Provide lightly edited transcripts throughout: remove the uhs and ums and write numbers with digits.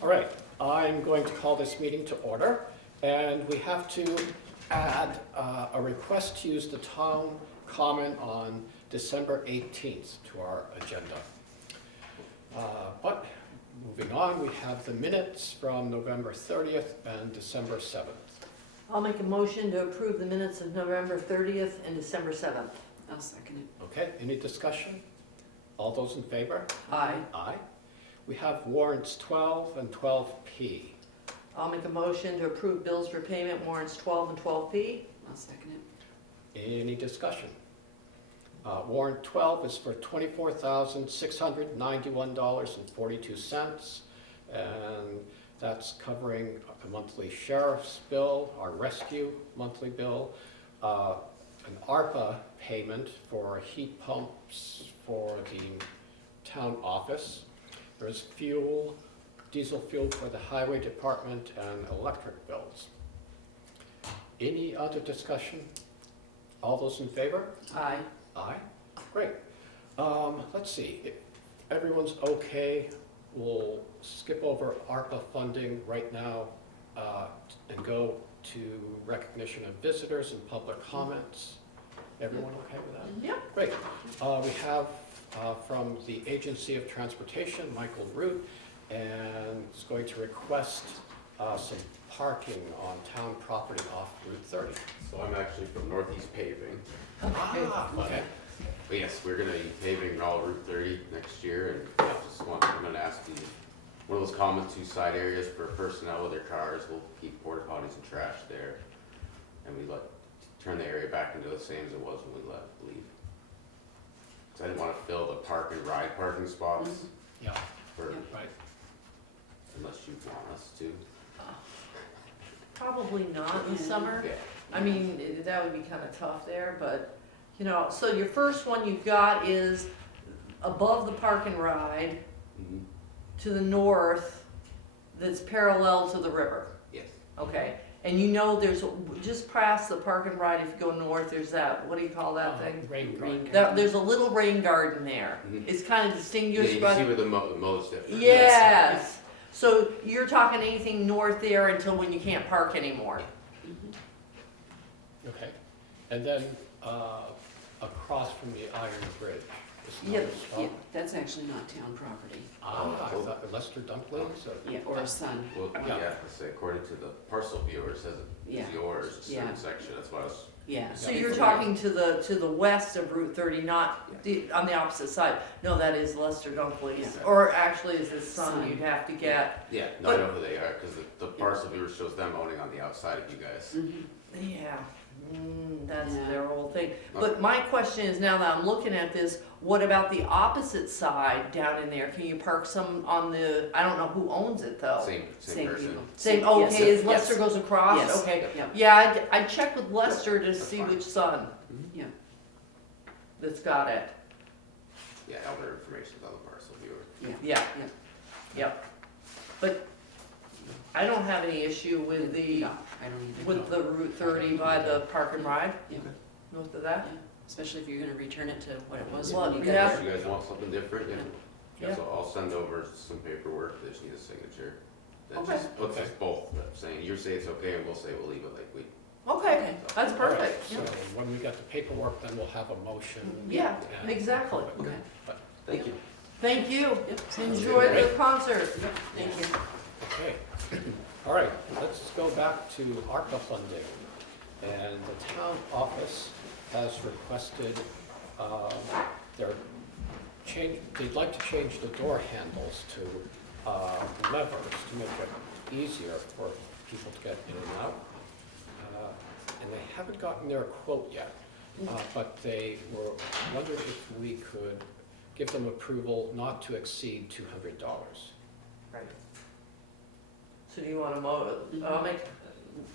All right, I'm going to call this meeting to order, and we have to add a request to use the town common on December 18th to our agenda. But moving on, we have the minutes from November 30th and December 7th. I'll make a motion to approve the minutes of November 30th and December 7th. I'll second it. Okay, any discussion? All those in favor? Aye. Aye. We have warrants 12 and 12P. I'll make a motion to approve bills for payment warrants 12 and 12P. I'll second it. Any discussion? Warrant 12 is for $24,691.42, and that's covering a monthly sheriff's bill, our rescue monthly bill, an ARPA payment for heat pumps for the town office. There's fuel, diesel fuel for the highway department, and electric bills. Any other discussion? All those in favor? Aye. Aye. Great. Let's see, if everyone's okay, we'll skip over ARPA funding right now and go to recognition of visitors and public comments. Everyone okay with that? Yep. Great. We have from the Agency of Transportation, Michael Root, and is going to request some parking on town property off Route 30. So I'm actually from Northeast Paving. Okay. But yes, we're gonna be paving all Route 30 next year, and I'm gonna ask one of those common two side areas for personnel with their cars. We'll keep porta potties and trash there, and we turn the area back into the same as it was when we leave. So I didn't want to fill the park and ride parking spots Yeah, for, right. unless you want us to. Probably not in the summer. Yeah. I mean, that would be kind of tough there, but, you know, so your first one you've got is above the park and ride Mhm. to the north that's parallel to the river. Yes. Okay, and you know there's, just past the park and ride, if you go north, there's that, what do you call that thing? Rain Rain garden. There's a little rain garden there. Mhm. It's kind of Yeah, distinguished you by. can see where the mode's different. Yes, so you're talking anything north there until when you can't park anymore. Okay. And then across from the Iron Bridge. is Yeah, another spot. Yeah, that's actually not town property. I thought Lester Dumplings or? Yeah, or a son. Well, Yeah. yeah, I say according to the parcel viewer, it says Yeah. it's yours, it's a certain Yeah. section, that's why I was. Yeah. So you're talking to the west of Route 30, not on the opposite side. No, that is Lester Dumplings, Yeah. or actually is his son Son. you'd have to get. Yeah, no, I know who they are, because the parcel viewer shows them owning on the outside of you guys. Mhm. Yeah, that's Yeah. their whole thing. But my question is, now that I'm looking at this, what about the opposite side down in there? Can you park some on the, I don't know who owns it though. Same Same person. people. Same, Yes, okay, as yes. Lester goes across, Yes. okay. Yep. Yeah, I'd check with Lester to That's see fine. which son Yeah. that's got it. Yeah, all their information's on the parcel viewer. Yeah, Yeah. yep. But I don't have any issue with the, No, I don't either. with the Route 30 by the park and ride, Yeah. north of that. Yeah. Especially if you're gonna return it to what it was Well, when you got yeah. If you guys want something different, yeah. Yeah. So I'll send over some paperwork, they just need a signature. That Okay. just puts us Okay. both saying, you say it's okay, and we'll say we'll leave it like we. Okay, that's All right, perfect. so when we get the paperwork, then we'll have a motion. Yeah, and- exactly. Okay. Thank you. Thank you. Yep. Enjoy the Great. concert. Thank you. Okay, all right, let's go back to ARPA funding. And the town office has requested, they'd like to change the door handles to levers to make it easier for people to get in and out. And they haven't gotten their quote yet, but they were wondering if we could give them approval not to exceed $200. Right. So do you want to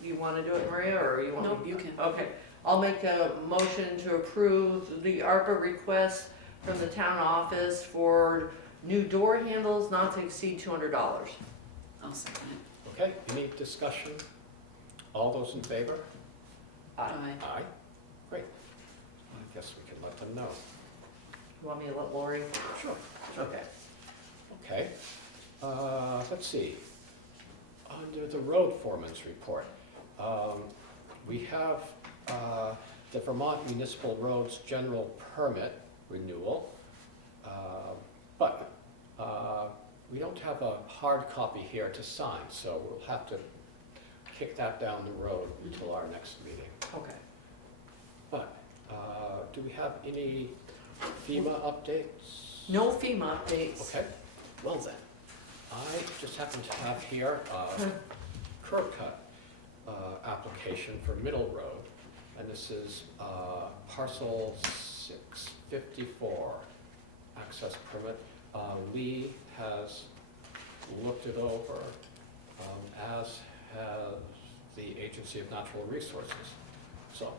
you want to do it, Maria, or you want? No, you can. Okay, I'll make a motion to approve the ARPA request from the town office for new door handles not to exceed $200. I'll second it. Okay, any discussion? All those in favor? Aye. Aye. Great. I guess we can let them know. You want me to let Lori? Sure. Okay. Okay. Let's see. Under the road foreman's report, we have the Vermont Municipal Roads General Permit renewal, but we don't have a hard copy here to sign, so we'll have to kick that down the road until our next meeting. Okay. But do we have any FEMA updates? No FEMA updates. Okay, well then, I just happen to have here a curb cut application for Middle Road, and this is parcel 654, access permit. Lee has looked it over, as has the Agency of Natural Resources. So,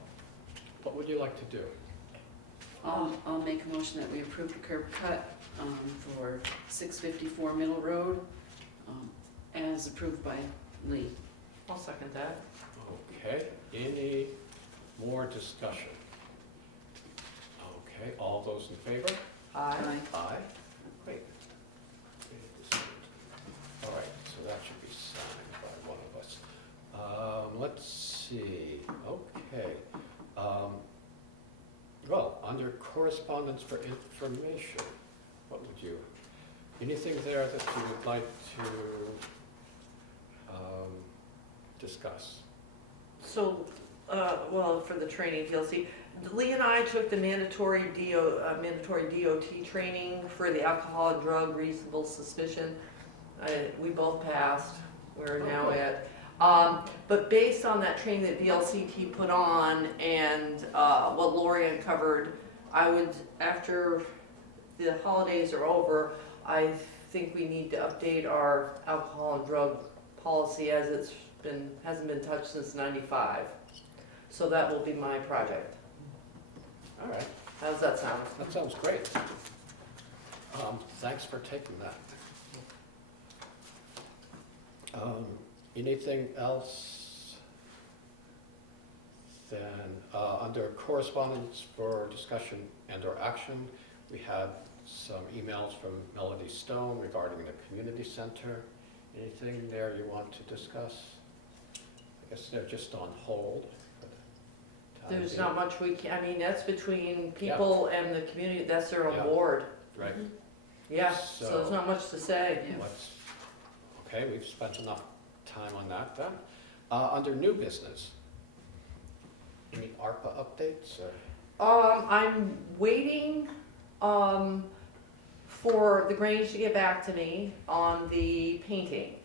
what would you like to do? I'll make a motion that we approve the curb cut for 654 Middle Road, as approved by Lee. I'll second that. Okay, any more discussion? Okay, all those in favor? Aye. Aye. Great. All right, so that should be signed by one of us. Let's see, okay. Well, under correspondence for information, what would you, anything there that you would like to discuss? So, well, for the training, DLC, Lee and I took the mandatory DOT training for the alcohol and drug reasonable suspicion. We both passed, we're now Okay. at. But based on that training that VLCT put on and what Lori uncovered, I would, after the holidays are over, I think we need to update our alcohol and drug policy as hasn't been touched since '95. So that will be my project. All right, How's that sound? that sounds great. Thanks for taking that. Anything else? Then, under correspondence for discussion and or action, we had some emails from Melody Stone regarding the community center. Anything there you want to discuss? I guess they're just on hold for the time There's being. not much we can, I mean, that's between people and the community, that's their own Yeah. board. Right, Yeah, so there's So- not much to say. Yeah. okay, we've spent enough time on that then. Under new business, any ARPA updates or? I'm waiting, for the Grange to get back to me on the painting.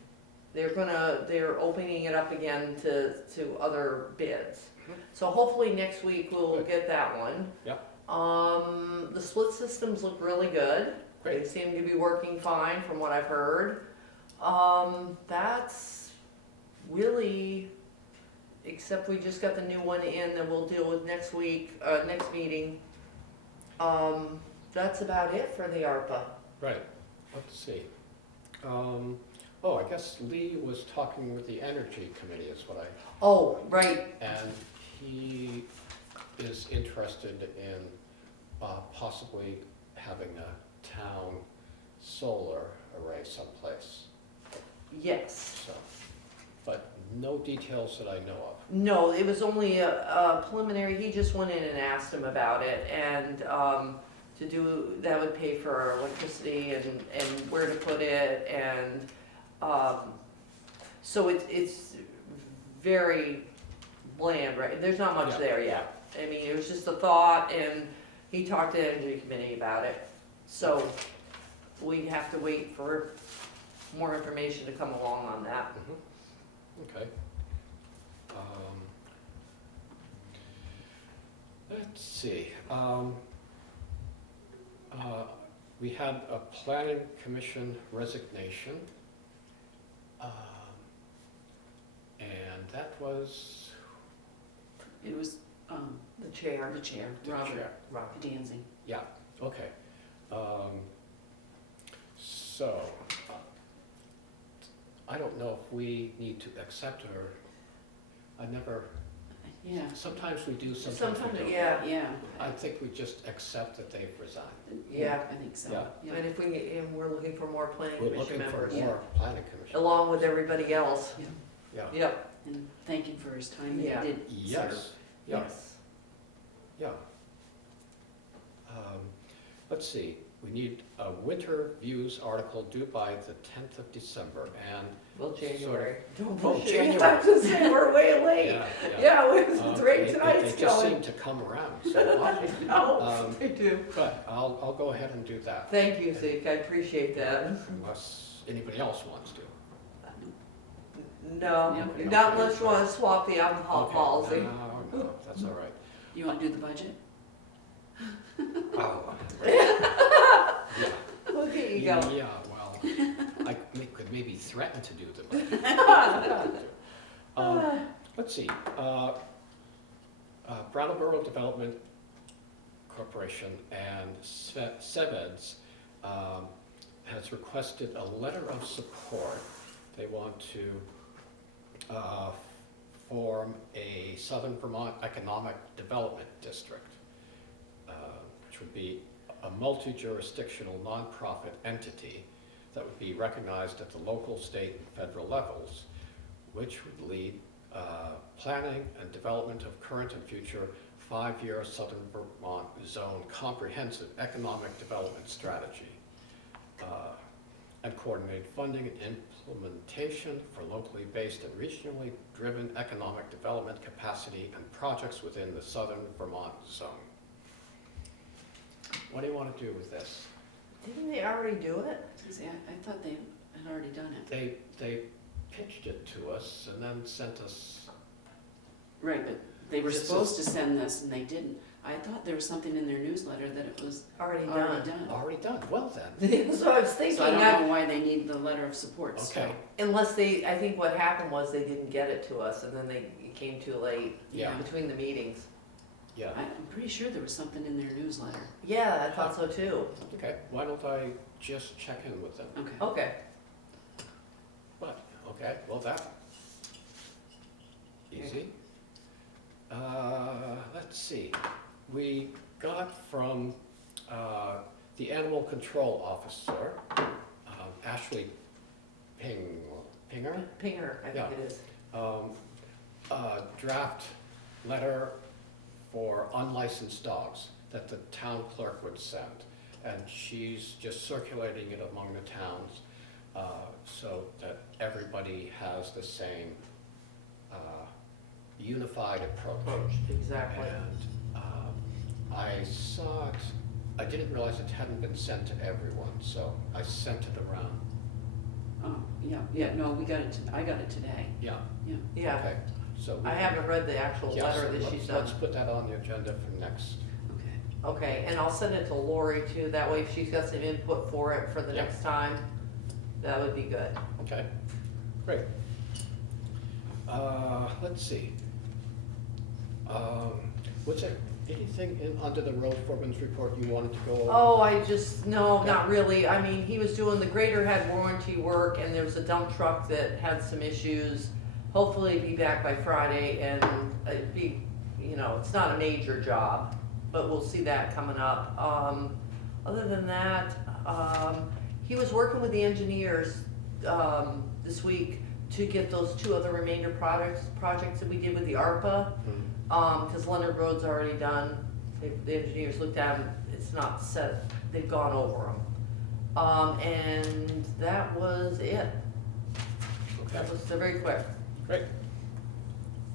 They're opening it up again to other bids. So hopefully next week we'll Good. get that one. Yep. The split systems look really good. They Great. seem to be working fine from what I've heard. That's really, except we just got the new one in that we'll deal with next week, next meeting. That's about it for the ARPA. Right, let's see. Oh, I guess Lee was talking with the Energy Committee is what Oh, right, and he is interested in possibly having a town solar array someplace, yes. so. But no details that I know of. No, it was only a preliminary, he just went in and asked him about it, and, to do, that would pay for our electricity and where to put it, and, so it's very bland, right, there's not much Yeah. there yet. I mean, it was just a thought, and he talked to the Energy Committee about it, so we have to wait for more information to come along on that. Okay. Let's see. We had a planning commission resignation. And that was It was The chair. the chair, the Robert chair. Robert. Danzig. Yeah, okay. So, I don't know if we need to accept her. I never Yeah, Sometimes we do, sometimes we Sometimes, don't. yeah, yeah. I think we just accept that they've resigned. Yeah. I think so, Yeah. yeah. and if we're looking for more planning We're commission looking for members, more planning commission. along with everybody else. Yeah. Yeah, Yep, And thank him for his time that Yeah. he did serve. yes, yeah, yes. yeah. Let's see, we need a winter views article due by the 10th of December, and, Well, January. Don't Well, push it. January. I have to say, we're way late. yeah, yeah. Yeah, with Um, the rate they- tonight's They just seem going. to come around so much. No, Um, they do. But I'll go ahead and do that, Thank you, Zeke, I appreciate that. unless anybody else wants to. No, Yeah. not unless you want to swap the alcohol Okay. policy. No, that's all right. You wanna do the budget? Oh, Look at you yeah, go. yeah, well, I could maybe threaten to do the budget. Let's see, Brattleboro Development Corporation and SEVEDS has requested a letter of support. They want to form a Southern Vermont Economic Development District, which would be a multi-jurisdictional nonprofit entity that would be recognized at the local, state, and federal levels, which would lead planning and development of current and future 5-year Southern Vermont Zone Comprehensive Economic Development Strategy, and coordinate funding and implementation for locally based and regionally driven economic development capacity and projects within the Southern Vermont Zone. What do you want to do with this? Didn't they already do it? See, I thought they had already done it. They pitched it to us and then sent us, Right, but they were This is- supposed to send this and they didn't. I thought there was something in their newsletter that it was Already already done. done. already done, well then, So I was thinking, So I don't that know why they need the letter of support still. okay, unless I think what happened was they didn't get it to us and then it came too late yeah, between the meetings. yeah, I'm pretty sure there was something in their newsletter. Yeah, I thought so too. okay, why don't I just check in with them? Okay. Okay. But, okay, well that, easy. Let's see, we got from the animal control officer, Ashley Pinger, Pinger, I Yeah. think it is. a draft letter for unlicensed dogs that the town clerk would send. And she's just circulating it among the towns so that everybody has the same unified approach. Exactly. And I saw it, I didn't realize it hadn't been sent to everyone, so I sent it around. Oh, yeah, no, I got it today. Yeah, Yeah, okay, so. we- I haven't read the actual Yeah, letter so that she's let's- done. Let's put that on the agenda for next. Okay. Okay, and I'll send it to Lori too, that way if she's got some input for it for the Yeah. next time, that would be good. Okay, great. Let's see. Was there anything under the road foreman's report you wanted to go over? Oh, no, Okay. not really. I mean, he was doing, the grader had warranty work and there was a dump truck that had some issues. Hopefully it'd be back by Friday and it'd be, it's not a major job, but we'll see that coming up. Other than that, he was working with the engineers, this week to get those 2 other remainder projects that we did with the ARPA. Hmm. Cause Leonard Road's already done, the engineers looked at them, it's not set, they've gone over them. And that was it, Okay, they're very quick. great.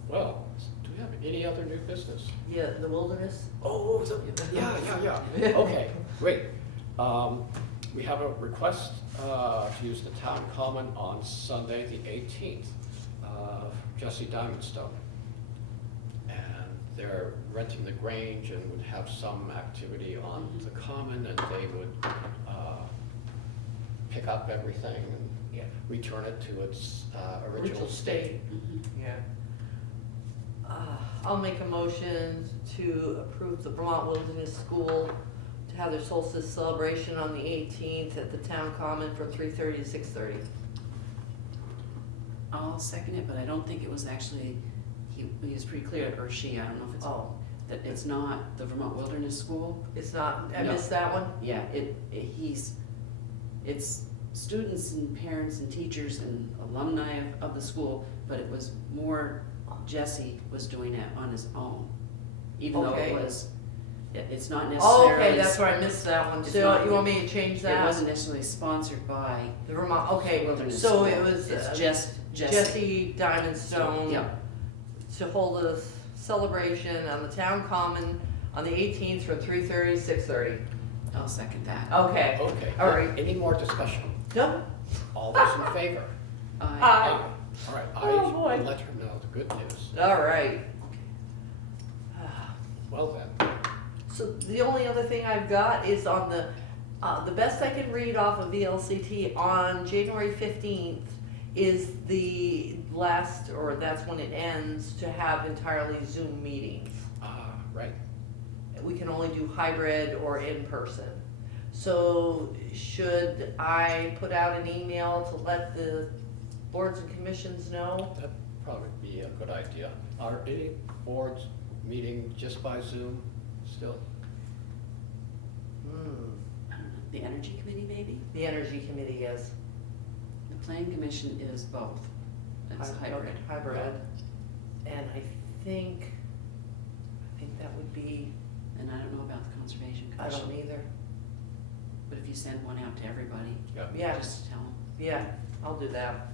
Well, do we have any other new business? Yeah, the wilderness, Oh, yeah. Okay, great. We have a request to use the town common on Sunday, the 18th, Jesse Diamondstone. And they're renting the Grange and would have some activity on the common, and they would pick up everything and yeah, return it to its original state. Mhm. yeah. I'll make a motion to approve the Vermont Wilderness School to have their solstice celebration on the 18th at the town common from 3:30 to 6:30. I'll second it, but I don't think it was actually he was pretty clear, or she, I don't know if it's, Oh, that it's not the Vermont Wilderness School. it's not, I No. missed that one? Yeah, it's students and parents and teachers and alumni of the school, but it was more, Jesse was doing it on his own. Even though Okay. it's not Oh, necessarily. okay, that's where I missed that one. It's So not- you want me to change It that? wasn't necessarily sponsored by The Vermont, okay, Wilderness so School. it was It's just Jesse. Jesse Diamond Stone Yeah, to hold a celebration on the town common on the 18th from 3:30 to 6:30. I'll second that. Okay, Okay. All right. Any more discussion? no? All those in favor? Aye. All right, Oh, I boy. will let her know the good news. All right. Well then, So the only other thing I've got is on the best I can read off of VLCT on January 15th is the last, or that's when it ends, to have entirely Zoom meetings. right, We can only do hybrid or in person. So should I put out an email to let the boards and commissions know? that'd probably be a good idea. Are any boards meeting just by Zoom still? Hmm, I don't know, the Energy Committee maybe? the Energy Committee is. The Planning Commission is both. It's hybrid. Hybrid. And I think that would be, And I don't know about the Conservation I don't Commission, either. but if you send one out to everybody, Yeah, just tell them. yeah, I'll do that.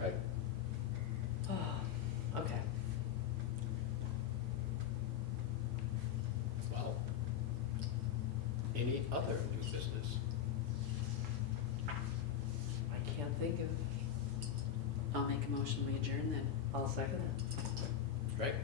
Right. Okay. Well, any other new business? I can't think of, I'll make a motion, we adjourn then. I'll second it. Right?